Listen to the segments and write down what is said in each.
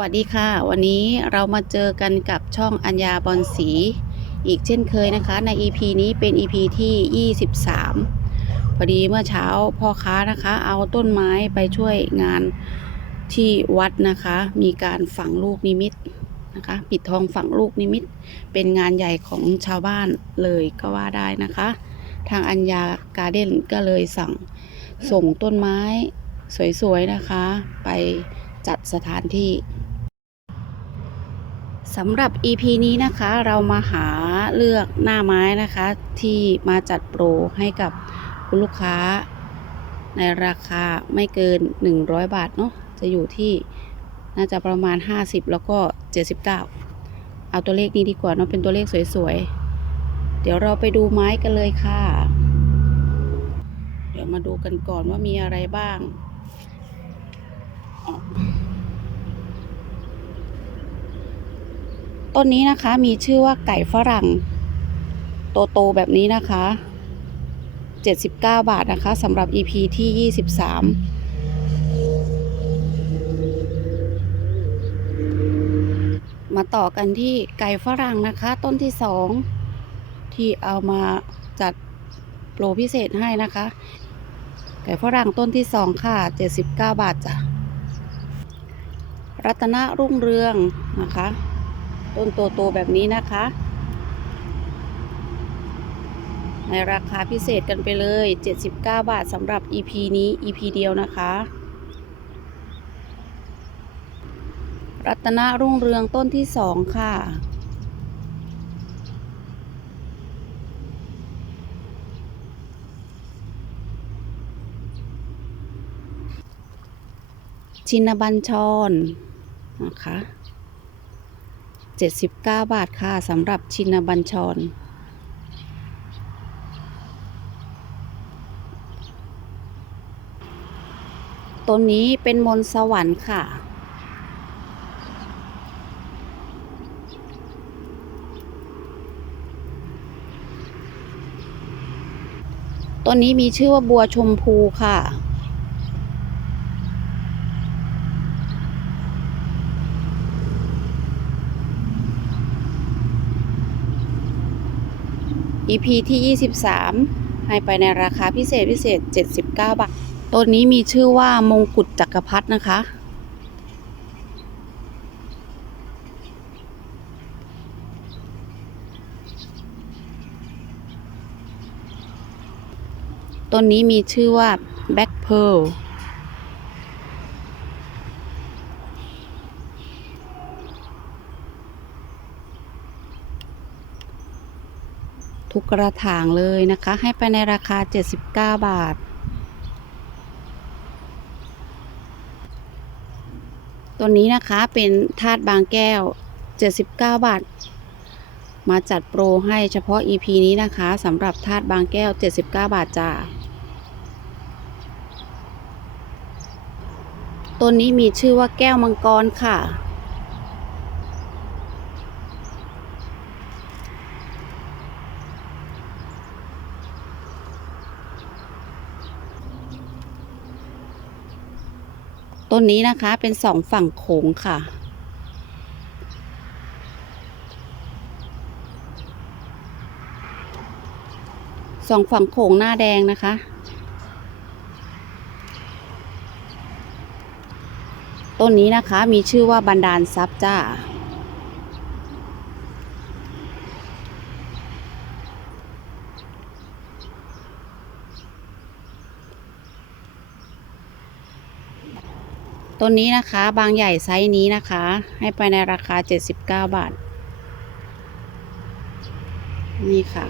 วัสดีค่ะ วันนี้เรามาเจอกันกับช่องอัญญาบอลสี อีกเช่นเคยนะคะ ใน EP นี้เป็น EP ที่ 23 พอดีเมื่อเช้าพ่อค้านะคะ เอาต้นไม้ไปช่วยงานที่วัดนะคะ มีการฝังลูกนิมิตนะคะ ปิดทองฝังลูกนิมิต เป็นงานใหญ่ของชาวบ้านเลยก็ว่าได้นะคะ ทางอัญญาการ์เด้นก็เลยสั่งส่งต้นไม้สวยๆนะคะ ไปจัดสถานที่ สำหรับ EP นี้นะคะเรามาหาเลือกหน้าไม้นะคะ ที่มาจัดโปรให้กับคุณลูกค้า ในราคาไม่เกิน 100 บาทเนาะจะอยู่ที่น่าจะประมาณ 50 แล้วก็ 79 เอาตัวเลขนี้ดีกว่าเนาะเป็นตัวเลขสวยๆ เดี๋ยวเราไปดูไม้กันเลยค่ะ เดี๋ยวมาดูกันก่อนว่ามีอะไรบ้าง ต้นนี้นะคะมีชื่อว่าไก่ฝรั่ง โตๆแบบนี้นะคะ 79 บาทนะคะสำหรับ EP ที่ 23มาต่อกันที่ไก่ฝรั่งนะคะ ต้นที่2ที่เอามาจัดโปรพิเศษให้นะคะ ไก่ฝรั่งต้นที่2ค่ะ79บาทจ้ะรัตนรุ่งเรืองนะคะ ต้นโตๆแบบนี้นะคะ ในราคาพิเศษกันไปเลย 79 บาทสำหรับ EP นี้ EP เดียวนะคะ รัตนรุ่งเรืองต้นที่2ค่ะชินบัญชรนะคะ 79 บาทค่ะสำหรับชินบัญชรต้นนี้เป็นมนสวรรค์ค่ะต้นนี้มีชื่อว่าบัวชมพูค่ะ EP ที่ 23 ให้ไปในราคาพิเศษพิเศษ 79 บาทต้นนี้มีชื่อว่ามงกุฎจักรพรรดินะคะต้นนี้มีชื่อว่า Black Pearl ทุกกระถางเลยนะคะ ให้ไปในราคา 79 บาท ตัวนี้นะคะเป็นธาตุบางแก้ว 79 บาท มาจัดโปรให้เฉพาะ EP นี้นะคะสำหรับธาตุบางแก้ว 79 บาทจ้าต้นนี้มีชื่อว่าแก้วมังกรค่ะ ต้นนี้นะคะเป็นสองฝั่งโขงค่ะ สองฝั่งโขงหน้าแดงนะคะ ต้นนี้นะคะมีชื่อว่าบันดาลซับจ้า ต้นนี้นะคะบางใหญ่ไซส์นี้นะคะ ให้ไปในราคา 79 บาท นี่ค่ะ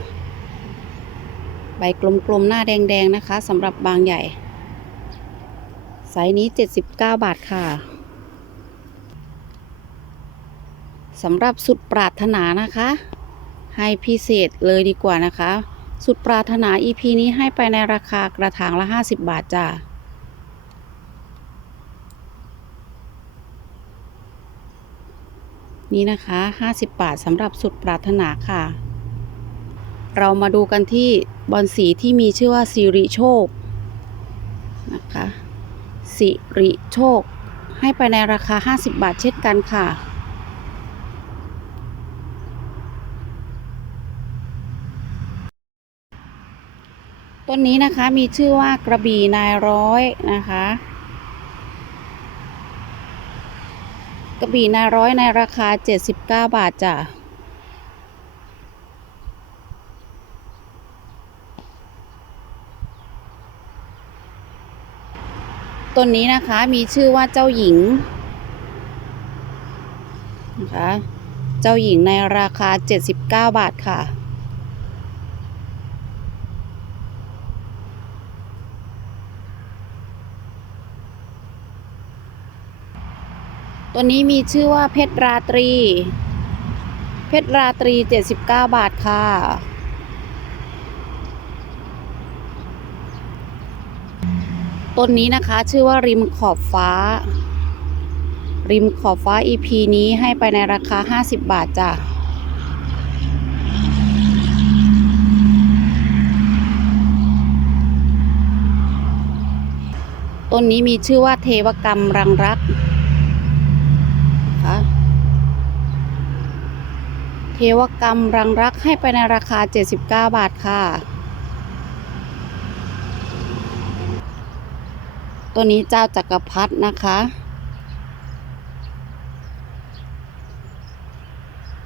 ใบกลมๆ หน้าแดงๆ นะคะสำหรับบางใหญ่ไซส์นี้ 79 บาทค่ะสำหรับสุดปรารถนานะคะ ให้พิเศษเลยดีกว่านะคะ สุดปรารถนา EP นี้ให้ไปในราคากระถางละ 50 บาทจ้า นี่นะคะ 50 บาทสำหรับสุดปรารถนาค่ะ เรามาดูกันที่บอลสีที่มีชื่อว่าสิริโชคนะคะสิริโชค ให้ไปในราคา 50 บาทเช่นกันค่ะ ต้นนี้นะคะมีชื่อว่ากระบี่นายร้อยนะคะ กระบี่นาร้อยในราคา 79 บาทจ้ะต้นนี้นะคะมีชื่อว่าเจ้าหญิงนะคะเจ้าหญิงในราคา 79 บาทค่ะ ตัวนี้มีชื่อว่าเพชรราตรี เพชรราตรี 79 บาทค่ะ ต้นนี้นะคะชื่อว่าริมขอบฟ้า ริมขอบฟ้า EP นี้ให้ไปในราคา 50 บาทจ้ะต้นนี้มีชื่อว่าเทวกรรมรังรักนะคะ เทวกรรมรังรักให้ไปในราคา 79 บาทค่ะ ตัวนี้เจ้าจักรพรรดินะคะ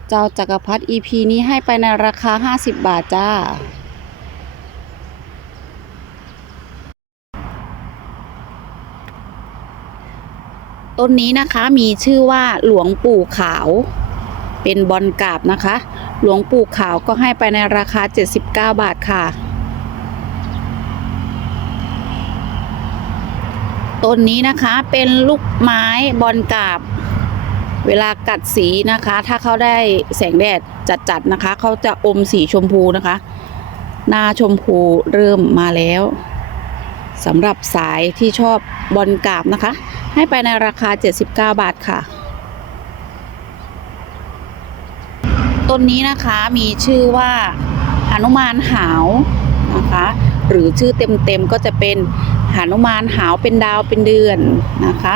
เจ้าจักรพรรดิ EP นี้ให้ไปในราคา 50 บาทจ้า ต้นนี้นะคะมีชื่อว่าหลวงปู่ขาว เป็นบอลกาบนะคะ หลวงปู่ขาวก็ให้ไปในราคา 79 บาทค่ะ ต้นนี้นะคะเป็นลูกไม้บอลกาบ เวลากัดสีนะคะ ถ้าเขาได้แสงแดดจัดๆนะคะ เขาจะอมสีชมพูนะคะ หน้าชมพูเริ่มมาแล้วสำหรับสายที่ชอบบอลกาบนะคะ ให้ไปในราคา 79 บาทค่ะ ต้นนี้นะคะมีชื่อว่าหนุมานหาวนะคะหรือชื่อเต็มๆก็จะเป็นหนุมานหาวเป็นดาวเป็นเดือนนะคะ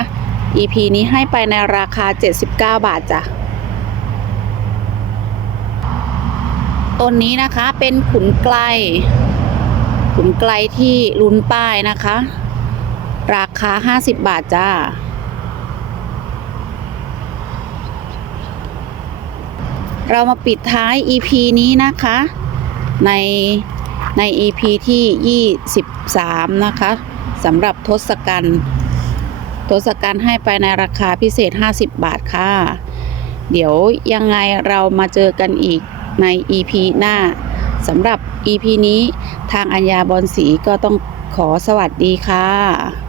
EP นี้ให้ไปในราคา 79 บาทจ้ะต้นนี้นะคะเป็นขุนไกล ขุนไกลที่ลุ้นป้ายนะคะ ราคา 50 บาทจ้า เรามาปิดท้าย EP นี้นะคะ ในใน EP ที่ 23 นะคะสำหรับทศกัณฐ์ทศกัณฐ์ให้ไปในราคาพิเศษ 50 บาทค่ะ เดี๋ยวยังไงเรามาเจอกันอีกใน EP หน้าสำหรับ EP นี้ทางอัญญาบอลสีก็ต้องขอสวัสดีค่ะ